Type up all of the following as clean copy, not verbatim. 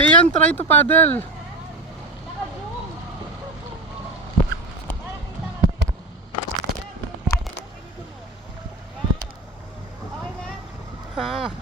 Sian, try to paddle. Ah.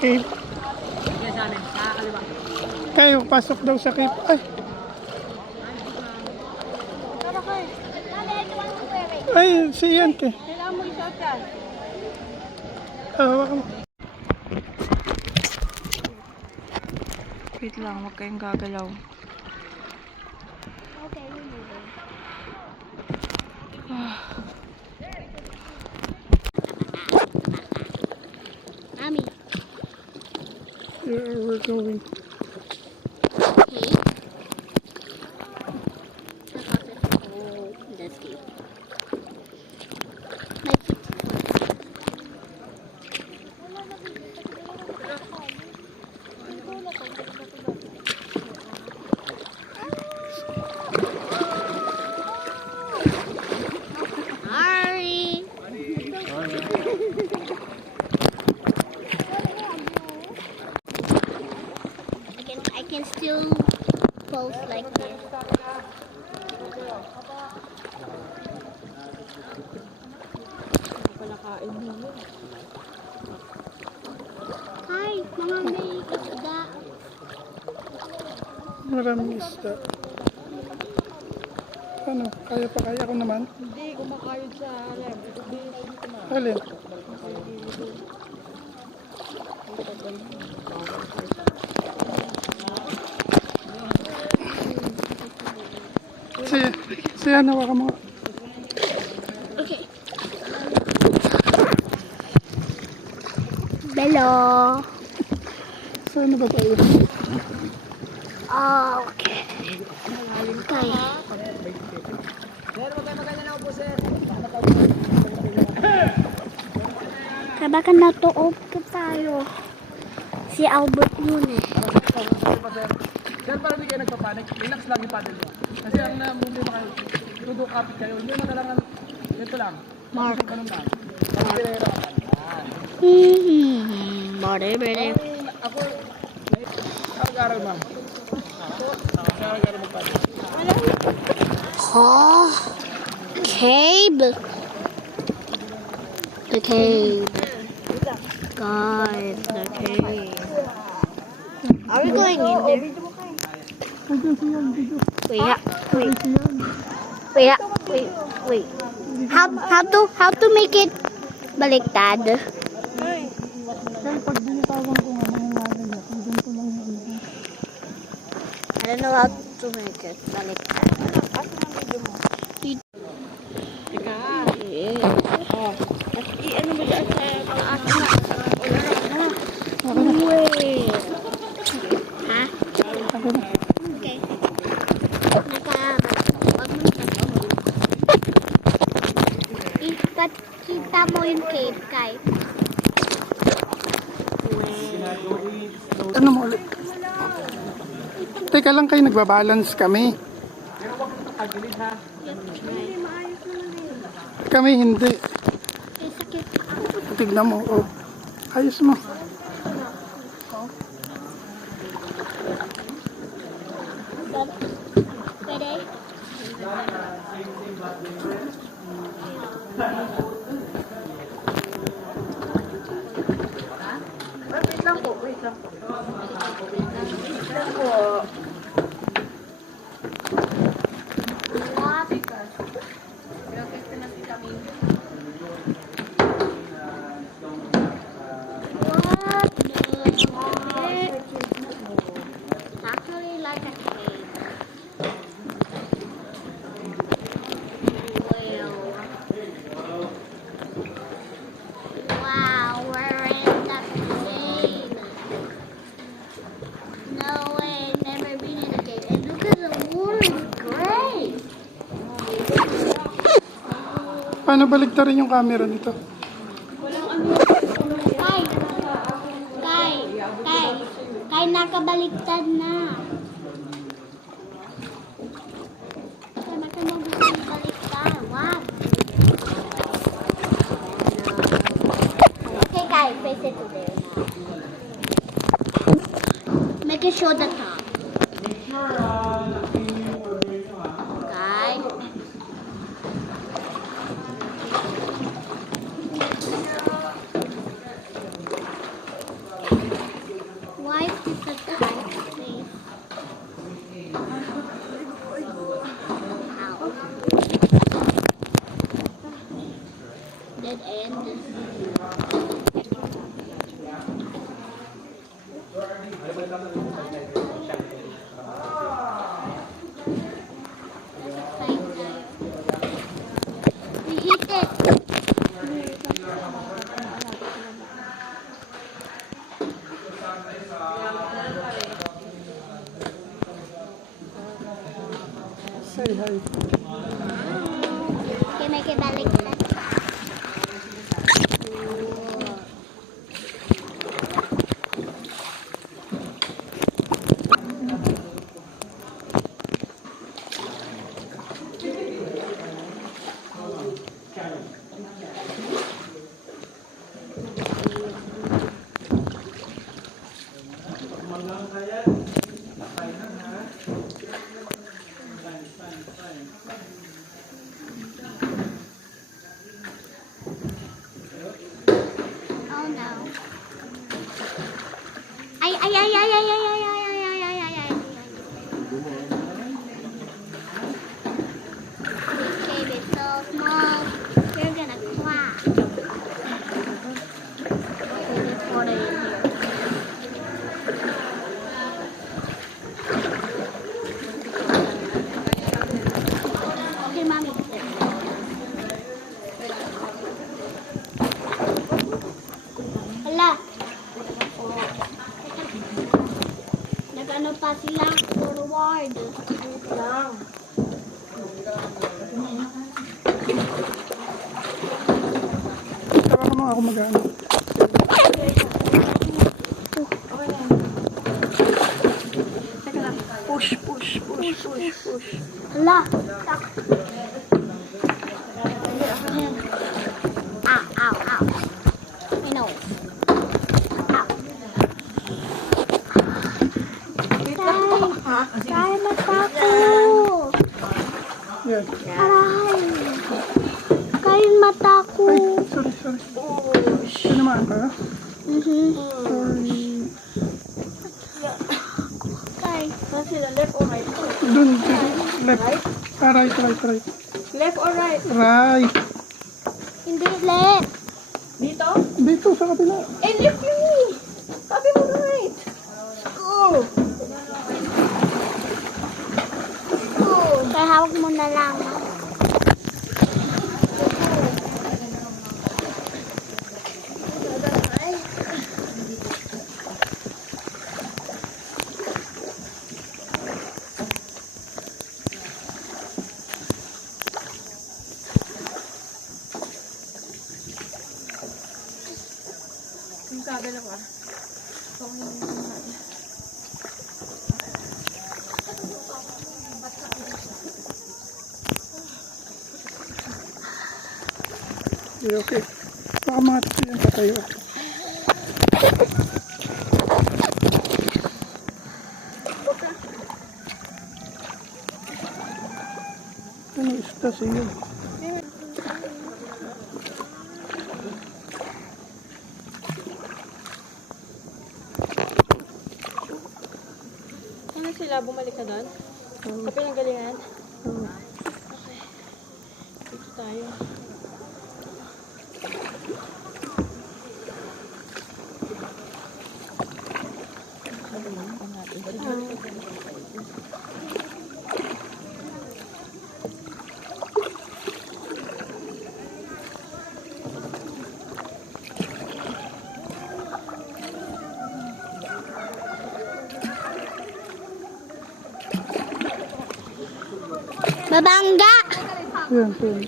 Okay. Kayo, pasok daw sa cave. Ay. Ay, si Ian ke. Kailangan mo i-shot yan. Hawak mo. Wait lang, huwag kayong gagalaw. Okay, we're moving. Mommy. Here we're going. Hey. Oh, that's cute. My feet. Sorry. I can still pose like this. Hi, mga may isda. Maraming isda. Ano? Kaya pa kaya ko naman? Hindi, kumakayod sa alam. Alin? Siya nawa ka mga. Okay. Hello. Saan na ba tayo? Okay. Okay. Kabakan na to ka tayo. Si Albert yun eh. Diyan para hindi kayo nagpapanik, relax lang yung paddle nyo. Kasi ang na-move na kayo, tudo kapit kayo, hindi na kailangan, ito lang. Mark. Ganun lang. Kasi pinahirapan. Bere. Ako, nag-aaral ma'am. Nag-aaral mag-paddle. Oh, cave. The cave. Guys, the cave. Are we going in there? Wait. How to make it baliktad? Dahil pag binitawan ko nga, mangyayari niya. Kung ganito lang yung ano. I don't know how to make it baliktad. Ika. Yeah. Oh. Okay na. Okay. Wag mo kita mo yung cave, Kai. Ano mo ulit? Teka lang kayo, nagbabalance kami. Kami hindi. Eh, sakit. Tignan mo. Oh. Ayos mo. Pwede? Wait lang po, wait lang po. Wait lang po. What? What? It's actually like a cave. Wow, we're in the cave. No way, never been in a cave. And look at the water, it's great. Paano baligtarin yung camera nito? Kay, nakabaliktad na. Sama ka mo gusto baliktad. What? Okay, Kai, face it to there now. Make it show the top. Kai. Why is this a tight space? Ow. Dead end. We hit it. Say hi. Okay, make it baliktad. Oh no. Ay, ay, ay, ay, ay, ay, ay, ay, ay, ay, ay, ay, ay. This cave is so small. You're gonna crash. There's water in here. Okay, mommy. Hala. Nag-ano pa sila? Forward. Lang. Tawa ka mga ako mag-ano. Teka lang. Push, push, push, push, push. Hala. Tak. Ow, ow, ow. My nose. Ow. Kay, mata ko. Yan. Aray. Kay, mata ko. Ay, sorry, sorry. Tinamaan ka? Sorry. Kay. Saan sila? Left or right? Doon, left. Ah, right, right, right. Left or right? Right. Hindi left. Dito? Dito, sa kabila. Eh, left yun eh. Sabi mo right. Go! Kaya hawak mo na lang. Okay, okay. Baka mga tayo yung patayo. Ano isda siya? Ano sila? Bumalik ka doon? Sa pinanggalingan? Dito tayo. Babangga! Yan, yan.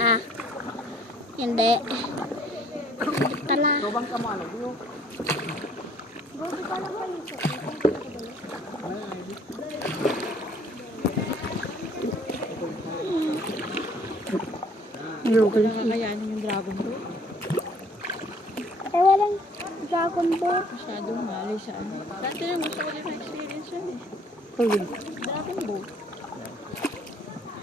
Ah. Hindi. Hindi pala. Sobang ka mo, ano? Okay. Kakayanin yung dragon boat. Eh, walang dragon boat. Masyadong mali siya. Dati yung gusto ko din na-experience yun eh. Okay. Dragon boat.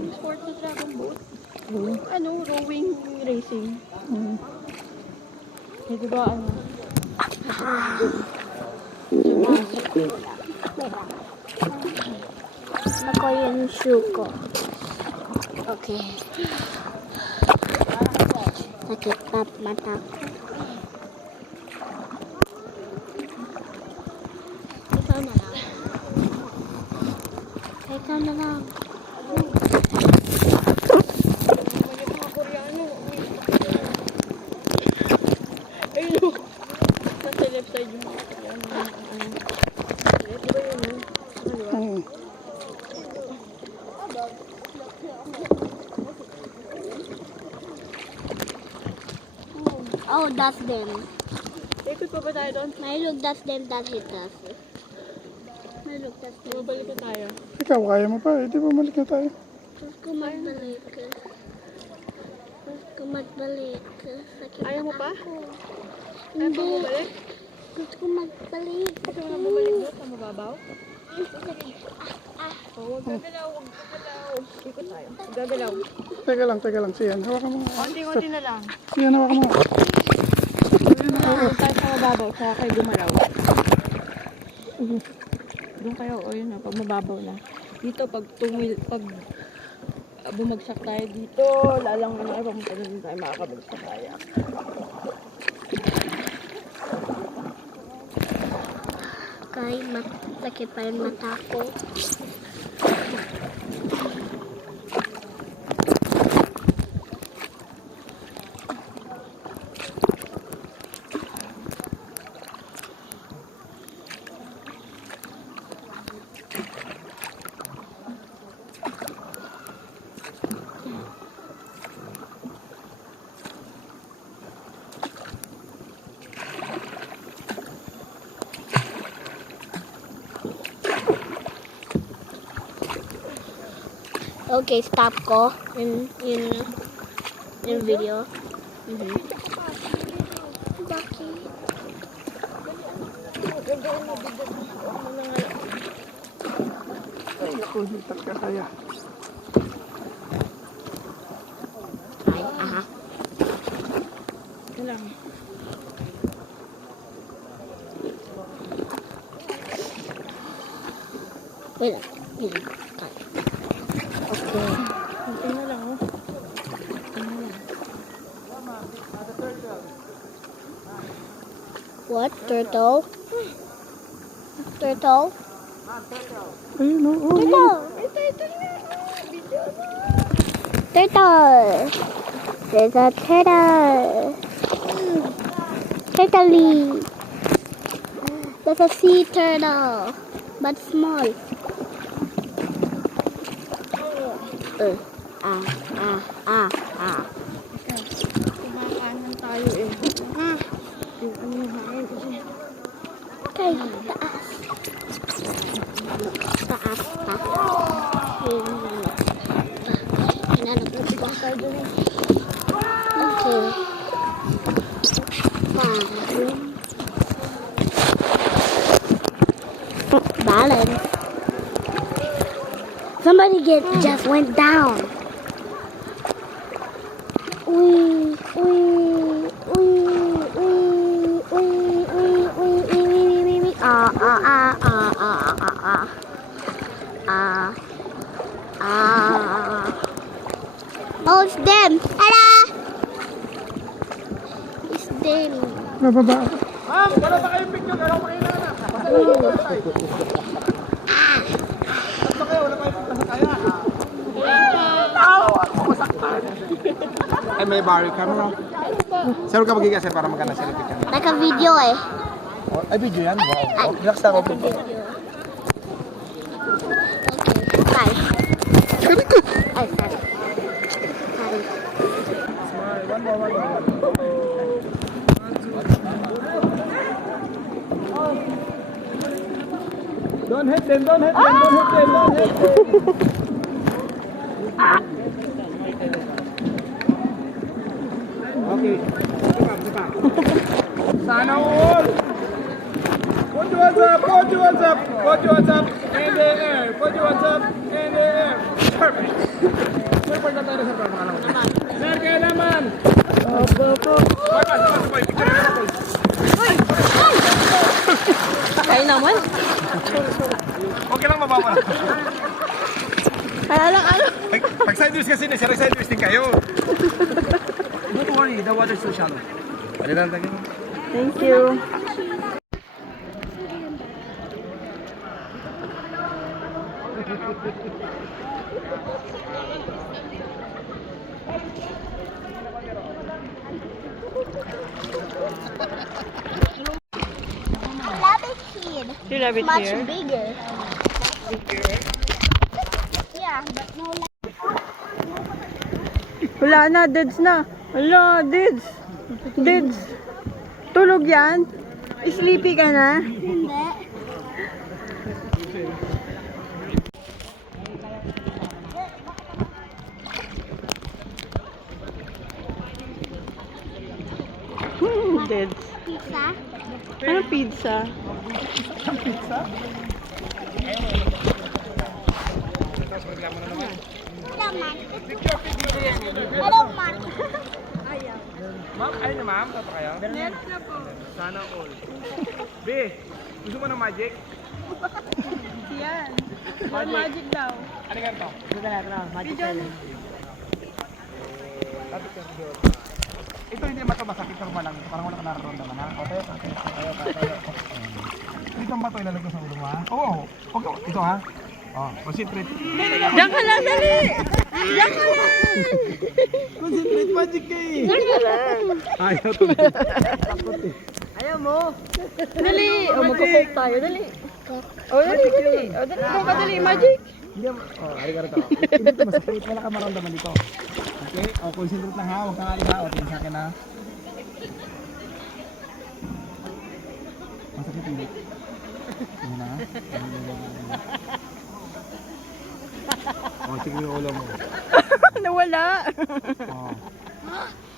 Yung sport sa dragon boat. Oo. Ano, rowing racing. Oo. Eh, diba ano? Ako yung shoe ko. Okay. Sakit pa mata ko. Ikaw na lang. Ikaw na lang. Yung mga Koreano. Ayun. Nasa left side yung mga Koreano. Diba yun yun? Oo. Oh, that's them. Ikot pa ba tayo doon? May look, that's them that hit us. May look, that's them. Babalik na tayo. Ikaw, kaya mo pa. Eh, di ba malik na tayo? Gusto ko magbalik. Gusto ko magbalik. Sakit Ayaw mo na pa? ako. Ayaw pa Hindi. bumalik? Gusto ko magbalik. Gusto mo na bumalik doon sa mababaw? Oh, huwag gagalaw, huwag gagalaw. Ikot tayo. Huwag gagalaw. Teka lang. Siyan, hawakan mo. Konti-konti na lang. Siyan, hawakan mo. Huwag tayo sa mababaw, saka kayo gumalaw. Doon kayo, o yun na, pag mababaw na. Dito, pag bumagsak tayo dito, lalang na tayo, pamunta na din tayo, makakabagsak tayo. Kaya sakit pa yung mata ko. Okay, stop ko in video. Bakit? Ay, naku, hitak ka kaya. Ay, aha. Ito lang. Wait lang. Okay. Konti na lang, oh. Konti na lang. What? Turtle? Turtle? Ayun, oo. Turtle! Turtle! There's a turtle. Turtle. There's a sea turtle, but small. Kumakanan tayo eh. Yung ano yung hangin kasi. Okay, taas. Taas. Hinanap ko. Okay. Balance. Somebody just went down. Wee, wee, wee, wee, wee, wee, wee, wee, wee. Ah, ah, ah, ah, ah, ah, ah, ah. Oh, it's them. Hello. It's them. Bababa. Ma'am, wala pa kayong picture. Wala pa kayo na. Wala pa kayo. Wala pa kayo sa kaya. Ay, may barrel camera. Saan ka magigas para maganda selfie ka? Like a video eh. Ay, video yan? Wow. Relax na ako. Bye. Kari ko. Ay, sorry. Sorry. One more. Don't hit them. Okay. Sana all. Put your hands up. In the air. Perfect. Perfect na tayo sa pagkakala ko. Sir, kaya naman. Kaya naman. Okay lang, mababa lang. Kaya lang ano. Pag sideways kasi sir, sideways din kayo. Don't worry, the water is so shallow. Ano lang tayo? Thank you. Rabbit kid. You love it Much here? bigger. Yeah, but no Wala na, deads na. Wala, deads. Deads. Tulog yan? Sleepy ka na? hindi. Deads. Pizza. Ano pizza? Hello, man. Hello, man. Ma'am, ayun na ma'am. Tato kayo? Net na po. Sana all. B, gusto mo ng magic? Yan. More magic daw. Ano ganito? Video. Ito hindi mato masakit pero malang. Parang wala ka nararamdaman ha? Okay. Ito ang bato ilalagay ko sa ulo mo ha? Oo. Okay. Ito ha? Oh, concentrate. Diyan ka lang, dali! Diyan ka lang! Concentrate magic kayo eh. Diyan ka lang! Ayaw to. Ayaw mo! Dali! O, magkakok tayo, dali! O, dali! O, dali! Ikaw ka, dali! Magic! Hindi mo. Oh, arigato. Hindi to masakit. Wala ka maramdaman dito. Okay? Oh, concentrate lang ha. Huwag kang alis ha. O, tingin sa akin ha. Masakit hindi. Tingin na. Oh, sige yung ulo mo. Nawala! Oh.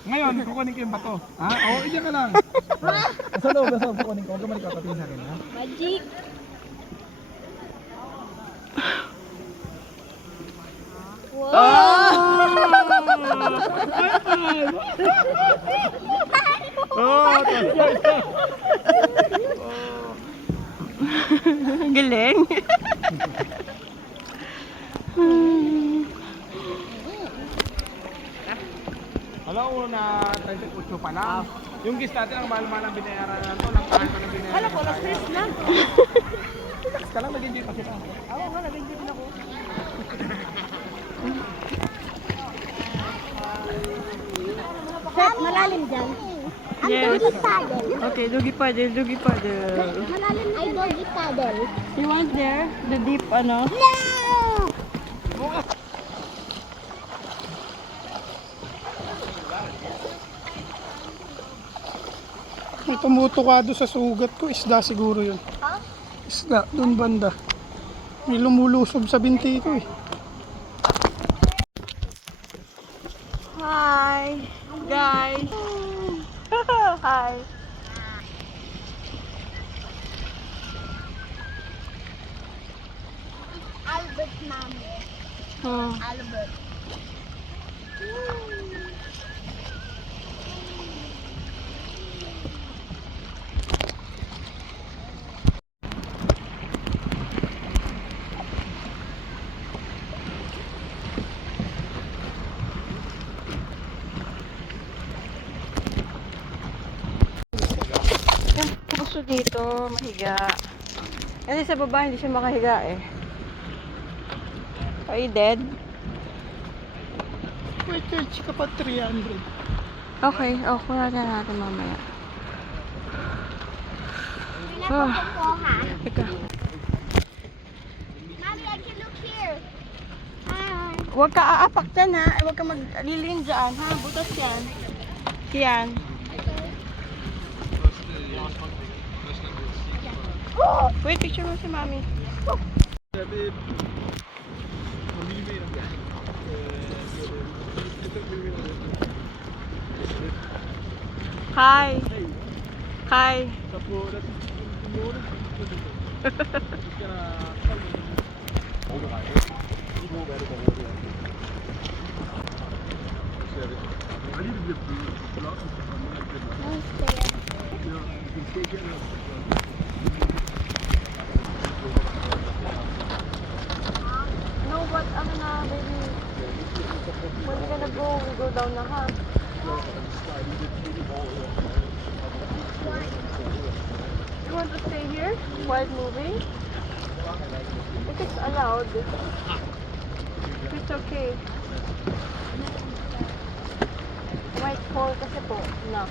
Ngayon, kukunin ko yung bato. Ha? Oo, iyan ka lang. Sa loob, kukunin ko. Huwag ka malikot. Tingin sa akin ha. Magic. Galing! Alam mo na 38 pa lang. Yung gis natin ang mahal-mahal ang binayaran na ito. Nang kahit anong binayaran. Alam ko, na-stress na. Relax ka lang, nag-enjoy pa kita. Oo nga, nag-enjoy din ako. Seth, malalim dyan. Ang Yes. doggy paddle. Okay, doggy paddle, doggy paddle. Malalim ay doggy paddle. You want there? The deep, ano? No! May tumutukado sa sugat ko. Isda siguro yun. Ha? Isda, doon banda. May lumulusob sa binti ko eh. Hi, guys. Hi. Albert, Mami. Hmm. Albert. Yung puso dito, mahiga. Kasi sa baba, hindi siya makahiga eh. Are you dead? Wait, chika pa 300. Okay, kuha na natin mamaya. Pinapakupo, ha? Teka. Mommy, I can look here. Hi. Huwag ka aapak dyan ha. Huwag ka maglilin dyan ha. Butas yan. Yan. Wait, picture mo si mami. Hi. Hi. No, but ano na, baby. When you gonna go, we go down na ha. You want to stay here while moving? If it's allowed, it's okay. Might fall kasi po. No.